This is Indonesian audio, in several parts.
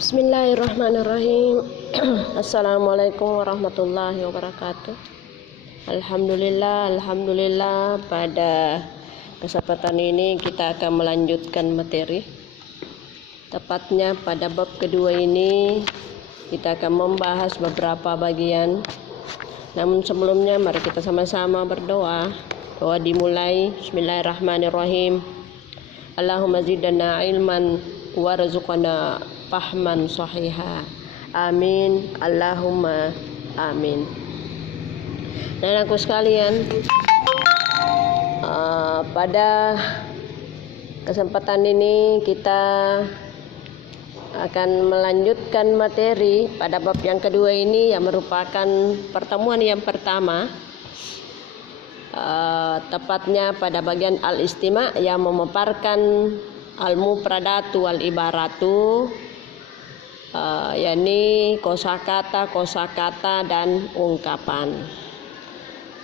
Bismillahirrahmanirrahim. Assalamualaikum warahmatullahi wabarakatuh. Alhamdulillah pada kesempatan ini kita akan melanjutkan materi. Tepatnya pada bab kedua ini kita akan membahas beberapa bagian. Namun sebelumnya mari kita sama-sama berdoa. Doa dimulai. Bismillahirrahmanirrahim. Allahumma zidna ilman warzuqna fahman sahiha. Amin. Allahumma amin. Dan aku sekalian, pada kesempatan ini kita akan melanjutkan materi pada bab yang kedua ini, yang merupakan pertemuan yang pertama, tepatnya pada bagian al-istima' yang memaparkan al-mufradatu wal-ibaratu, yakni kosakata dan ungkapan.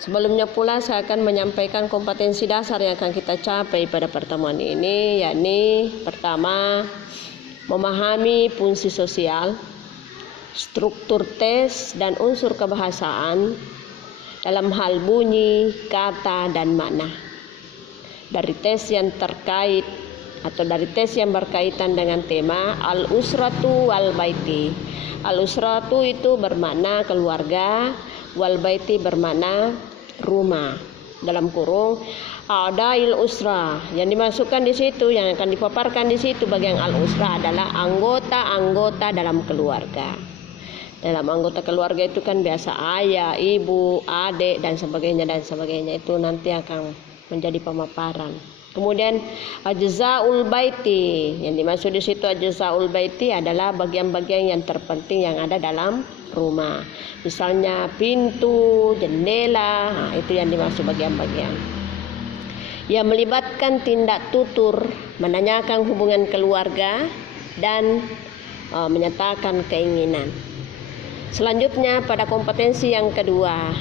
Sebelumnya pula saya akan menyampaikan kompetensi dasar yang akan kita capai pada pertemuan ini, yakni pertama, memahami fungsi sosial, struktur tes dan unsur kebahasaan dalam hal bunyi, kata, dan makna. Dari tes yang terkait atau dari tes yang berkaitan dengan tema al-usratu wal baiti. Al-usratu itu bermakna keluarga, wal baiti bermakna rumah. Dalam kurung a'dail usra, yang dimasukkan di situ, yang akan dipaparkan di situ bagian al-usra adalah anggota-anggota dalam keluarga. Dalam anggota keluarga itu kan biasa ayah, ibu, adik dan sebagainya itu nanti akan menjadi pemaparan. Kemudian ajzaul baiti, yang dimaksud di situ ajzaul baiti adalah bagian-bagian yang terpenting yang ada dalam rumah. Misalnya pintu, jendela, itu yang dimaksud bagian-bagian. Yang melibatkan tindak tutur, menanyakan hubungan keluarga dan menyatakan keinginan. Selanjutnya pada kompetensi yang kedua,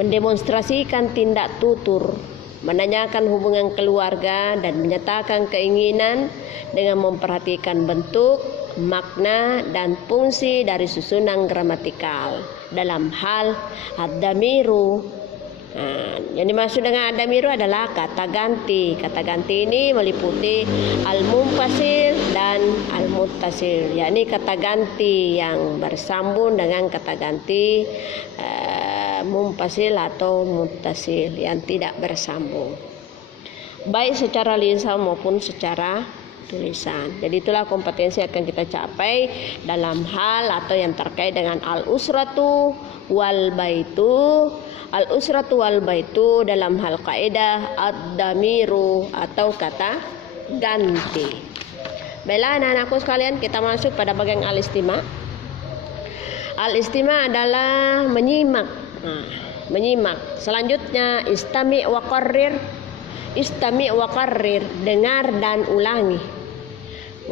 mendemonstrasikan tindak tutur, menanyakan hubungan keluarga dan menyatakan keinginan dengan memperhatikan bentuk, makna, dan fungsi dari susunan gramatikal dalam hal ad-damiru. Yang dimaksud dengan ad-damiru adalah kata ganti. Kata ganti ini meliputi al-munfasil dan al-muttasil, yakni kata ganti yang bersambung dengan kata ganti munfasil atau muttasil yang tidak bersambung, baik secara lisan maupun secara tulisan. Jadi itulah kompetensi yang akan kita capai dalam hal atau yang terkait dengan al-usratu wal baitu. Al-usratu wal baitu dalam hal kaidah ad-damiru atau kata ganti. Baiklah anak-anakku sekalian, kita masuk pada bagian al-istima'. Al-istima' adalah menyimak. Menyimak. Selanjutnya istami' wa qarrir. Istami' wa qarrir, dengar dan ulangi.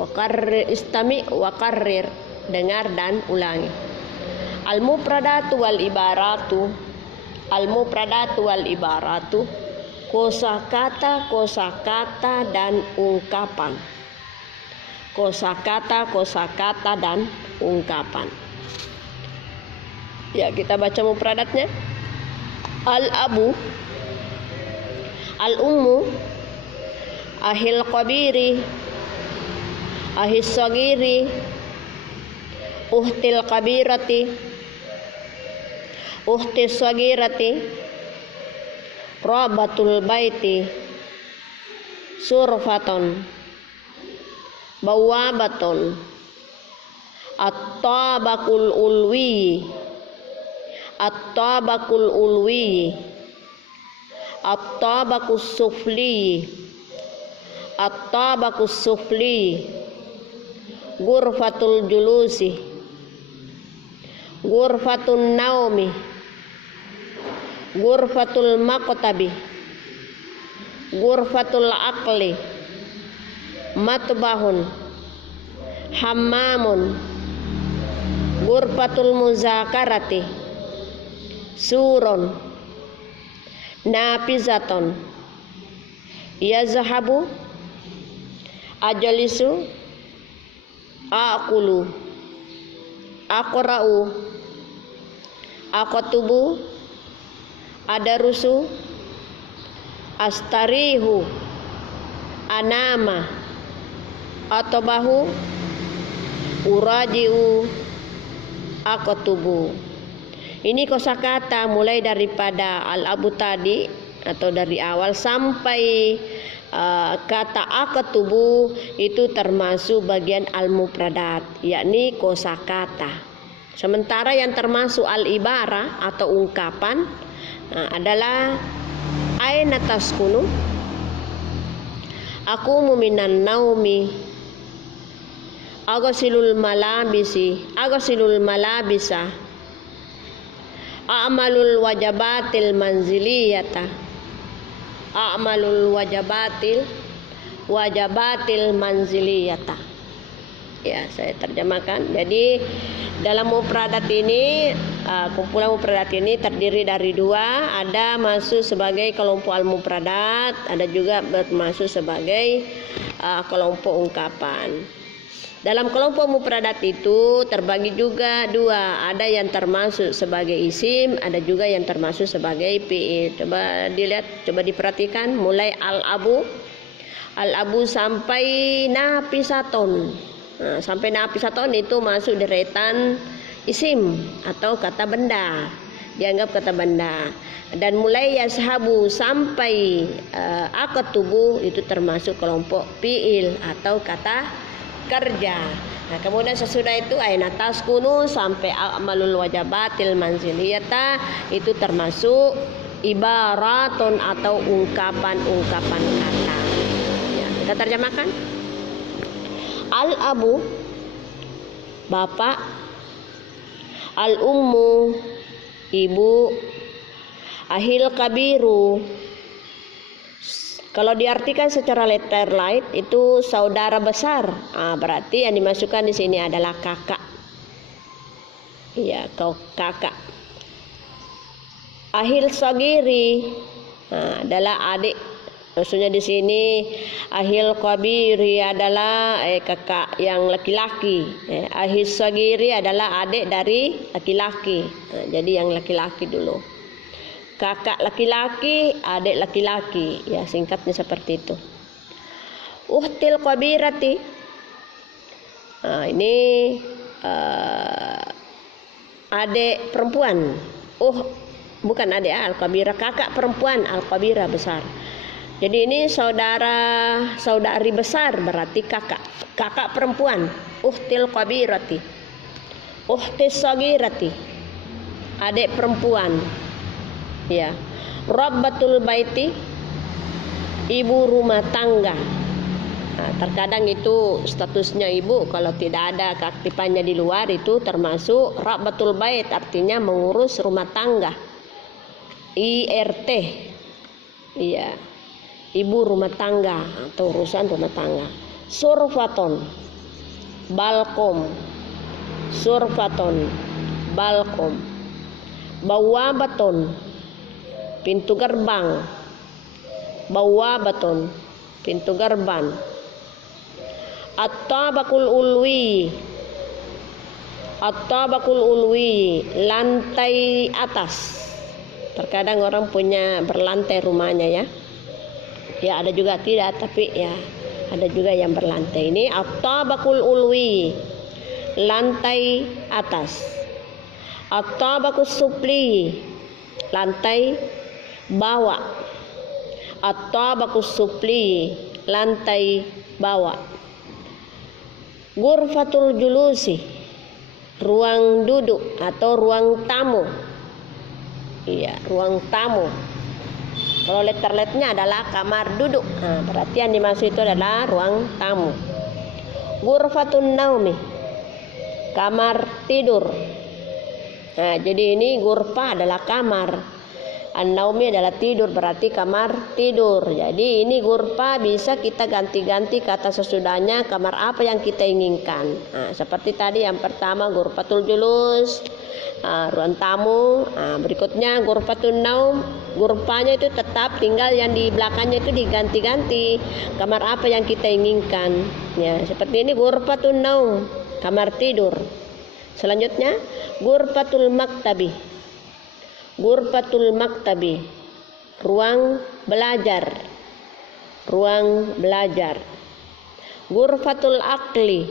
Wa qarrir, istami' wa qarrir, dengar dan ulangi. Al-mufradatu wal ibaratu. Al-mufradatu wal ibaratu, kosakata dan ungkapan. Kosakata dan ungkapan. Ya, kita baca mufradatnya. Al-abu, al-ummu, ahil qabiri, ahis sagiri, uhtil kabirati, uhtis sagirati, rabatul baiti, surfaton, bawabaton, at-tabakul ulwi, at-tabakul ulwi, at-tabakus sufli, at-tabakus sufli, ghurfatul julusi, ghurfatun naumi, ghurfatul maqtabi, ghurfatul aqli, matbahun, hammamun, ghurfatul muzakarati, surun, nafizaton, yazhabu, ajalisu, aqulu, aqra'u, aqtubu, adarusu, astarihu, anama, atabahu, uraji'u, aqtubu. Ini kosakata mulai daripada al-abu tadi atau dari awal sampai kata aqtubu itu termasuk bagian al-mufradat, yakni kosakata. Sementara yang termasuk al-ibarah atau ungkapan adalah aina taskunu, aqumu minan naumi, aghasilul malabisa, a'malul wajabatil manziliyata, a'malul wajabatil manziliyata. Ya, saya terjemahkan. Jadi dalam mufradat ini, kumpulan mufradat ini terdiri dari dua, ada masuk sebagai kelompok al-mufradat, ada juga masuk sebagai kelompok ungkapan. Dalam kelompok mufradat itu terbagi juga dua, ada yang termasuk sebagai isim, ada juga yang termasuk sebagai fi'il. Coba dilihat, coba diperhatikan mulai al-abu sampai nafisaton. Sampai nafisaton itu masuk deretan isim atau kata benda, dianggap kata benda. Dan mulai yashabu sampai aqtubu itu termasuk kelompok fi'il atau kata kerja. Nah, kemudian sesudah itu aina taskunu sampai a'malul wajabatil manziliyata itu termasuk ibaratun atau ungkapan-ungkapan kata. Ya, kita terjemahkan. Al-abu bapak, al-ummu ibu, ahil kabiru. Kalau diartikan secara letter light itu saudara besar. Berarti yang dimasukkan di sini adalah kakak. Iya, kakak. Ahil sagiri adalah adik. Maksudnya di sini ahil kabiri adalah kakak yang laki-laki. Ahil sagiri adalah adik dari laki-laki. Jadi yang laki-laki dulu. Kakak laki-laki, adik laki-laki, ya singkatnya seperti itu. Uhtil kabirati, ini adik perempuan. Bukan adik al-kabira, kakak perempuan al-kabira besar. Jadi ini saudari besar berarti kakak perempuan. Uhtil kabirati, uhtis sagirati, adik perempuan. Ya, rabbatul baiti, ibu rumah tangga. Terkadang itu statusnya ibu, kalau tidak ada keaktifannya di luar itu termasuk rabbatul bait, artinya mengurus rumah tangga. IRT, iya, ibu rumah tangga atau urusan rumah tangga. Surfaton, balkom, surfaton, balkom. Bawabaton, pintu gerbang. Bawabaton, pintu gerbang. At-tabaqul ulwi, at-tabaqul ulwi, lantai atas. Terkadang orang punya berlantai rumahnya ya. Ya ada juga tidak, tapi ya ada juga yang berlantai. Ini at-tabaqul ulwi, lantai atas. At-tabaqus sufli, lantai bawah. At-tabaqus sufli, lantai bawah. Ghurfatul julusi, ruang duduk atau ruang tamu. Iya, ruang tamu. Kalau letter-letternya adalah kamar duduk. Berarti yang dimaksud itu adalah ruang tamu. Ghurfatun naumi, kamar tidur. Jadi ini ghurfa adalah kamar. An-naumi adalah tidur, berarti kamar tidur. Jadi ini ghurfa bisa kita ganti-ganti kata sesudahnya kamar apa yang kita inginkan. Seperti tadi yang pertama ghurfatul julus, ruang tamu. Berikutnya ghurfatun naum, ghurfanya itu tetap, tinggal yang di belakangnya itu diganti-ganti kamar apa yang kita inginkan. Ya, seperti ini ghurfatun naum, kamar tidur. Selanjutnya ghurfatul maktabi. Ghurfatul maktabi, ruang belajar. Ruang belajar. Ghurfatul akli,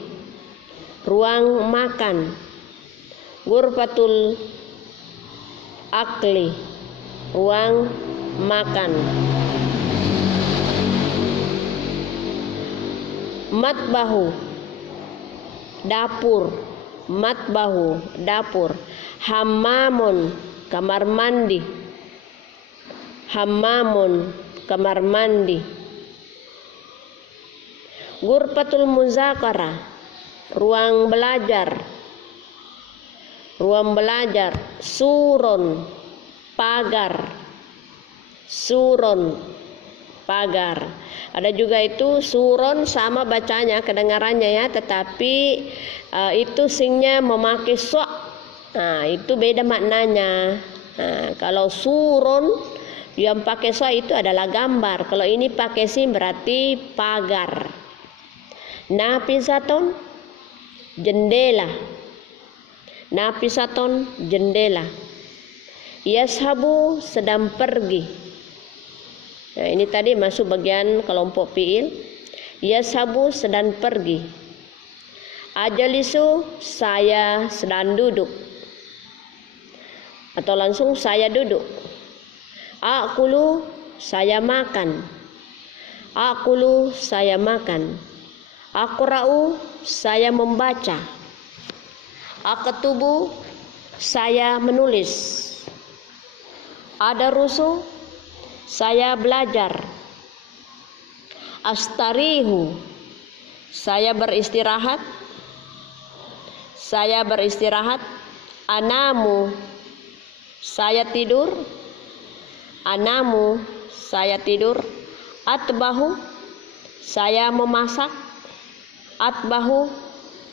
ruang makan. Ghurfatul akli, ruang makan. Matbahu, dapur. Matbahu, dapur. Hammamun, kamar mandi. Hammamun, kamar mandi. Ghurfatul muzakarah, ruang belajar. Ruang belajar. Surun, pagar. Surun, pagar. Ada juga itu suron sama bacanya kedengarannya ya, tetapi itu singnya memakai so. Nah, itu beda maknanya. Nah, kalau suron yang pakai so itu adalah gambar. Kalau ini pakai sin berarti pagar. Nafisaton, jendela. Nafisaton, jendela. Yashabu, sedang pergi. Nah, ini tadi masuk bagian kelompok fiil. Yashabu, sedang pergi. Ajalisu, saya sedang duduk. Atau langsung saya duduk. Akulu, saya makan. Akulu, saya makan. Aqra'u, saya membaca. Aktubu, saya menulis. Adarusu, saya belajar. Astarihu, saya beristirahat. Saya beristirahat. Anamu, saya tidur. Anamu, saya tidur. Atbahu, saya memasak. Atbahu,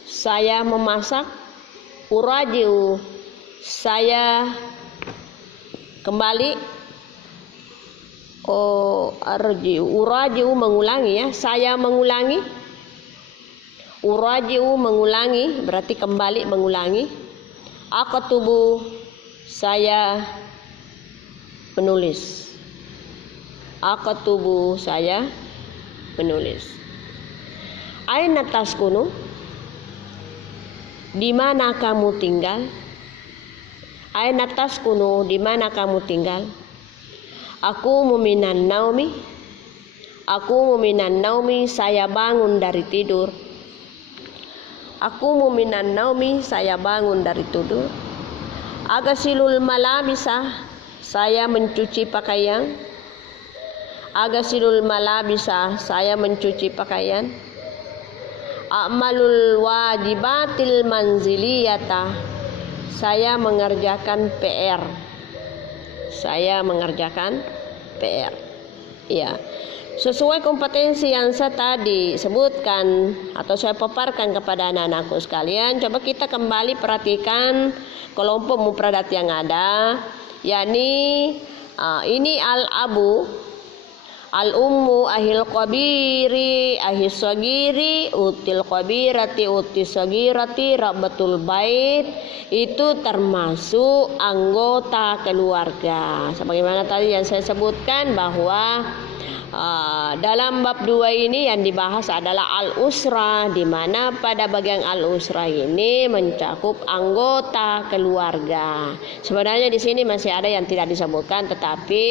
saya memasak. Urajiu, saya kembali. Urajiu mengulangi ya, saya mengulangi. Urajiu mengulangi, berarti kembali mengulangi. Aktubu, saya menulis. Aktubu, saya menulis. Aina taskunu, di mana kamu tinggal? Aina taskunu, di mana kamu tinggal? Aku muminan naumi. Aku muminan naumi, saya bangun dari tidur. Aku muminan naumi, saya bangun dari tidur. Agasilul malabisa, saya mencuci pakaian. Agasilul malabisa, saya mencuci pakaian. A'malul wajibatil manziliyata, saya mengerjakan PR. Saya mengerjakan PR. Ya. Sesuai kompetensi yang saya tadi sebutkan atau saya paparkan kepada anak-anakku sekalian, coba kita kembali perhatikan kelompok mufradat yang ada, yakni ini al-abu, al-ummu, ahil qabiri, ahis sagiri, util qabirati, utis sagirati, rabatul bait, itu termasuk anggota keluarga. Sebagaimana tadi yang saya sebutkan bahwa dalam bab 2 ini yang dibahas adalah al-usra, di mana pada bagian al-usra ini mencakup anggota keluarga. Sebenarnya di sini masih ada yang tidak disebutkan, tetapi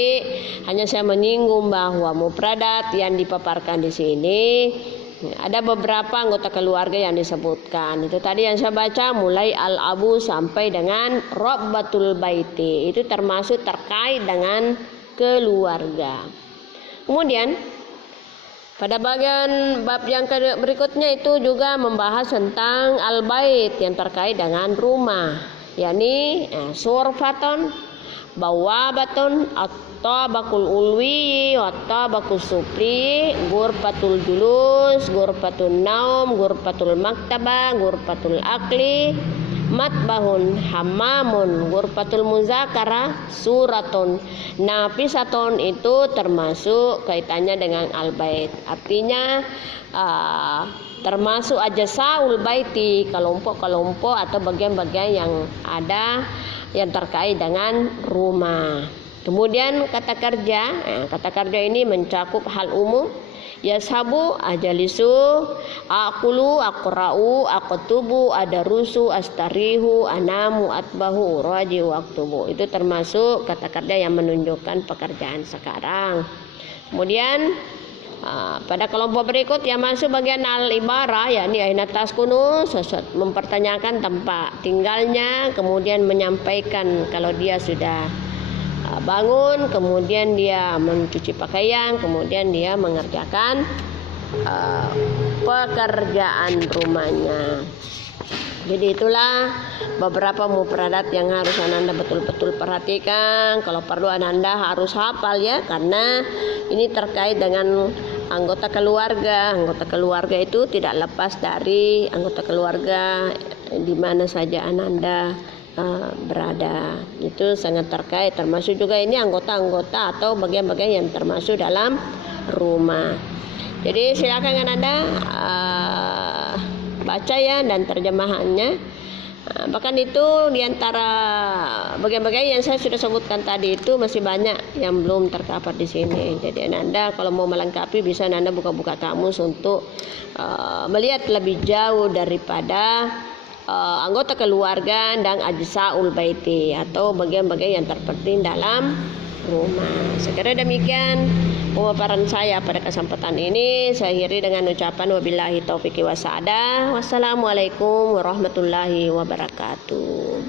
hanya saya menyinggung bahwa mufradat yang dipaparkan di sini ada beberapa anggota keluarga yang disebutkan. Itu tadi yang saya baca mulai al-abu sampai dengan rabbatul baiti. Itu termasuk terkait dengan keluarga. Kemudian pada bagian bab yang berikutnya itu juga membahas tentang al-bait yang terkait dengan rumah, yakni surfaton, bawabaton, at-tabaqul ulwi, at-tabaqus sufli, ghurfatul julus, ghurfatun naum, ghurfatul maktaba, ghurfatul akli, matbahun, hammamun, ghurfatul muzakara, suratun, nafisaton, itu termasuk kaitannya dengan al-bait. Artinya termasuk ajzaul baiti, kelompok-kelompok atau bagian-bagian yang ada yang terkait dengan rumah. Kemudian kata kerja ini mencakup hal umum. Yashabu, ajalisu, akulu, akra'u, aktubu, adarusu, astarihu, anamu, atbahu, uraji, waktubu. Itu termasuk kata kerja yang menunjukkan pekerjaan sekarang. Kemudian pada kelompok berikut yang masuk bagian al-ibarah, yakni aina taskunu, mempertanyakan tempat tinggalnya, kemudian menyampaikan kalau dia sudah bangun, kemudian dia mencuci pakaian, kemudian dia mengerjakan pekerjaan rumahnya. Jadi itulah beberapa mufradat yang harus Ananda betul-betul perhatikan. Kalau perlu Ananda harus hafal ya, karena ini terkait dengan anggota keluarga. Anggota keluarga itu tidak lepas dari anggota keluarga di mana saja Ananda berada. Itu sangat terkait, termasuk juga ini anggota-anggota atau bagian-bagian yang termasuk dalam rumah. Jadi silakan Ananda baca ya dan terjemahannya. Bahkan itu diantara bagian-bagian yang saya sudah sebutkan tadi itu masih banyak yang belum tercover di sini. Jadi Ananda kalau mau melengkapi bisa Ananda buka-buka kamus untuk melihat lebih jauh daripada anggota keluarga dan ajzaul baiti atau bagian-bagian yang terpenting dalam rumah. Sekira demikian pemaparan saya pada kesempatan ini. Saya akhiri dengan ucapan wabillahi taufiq wa sa'adah. Wassalamualaikum warahmatullahi wabarakatuh.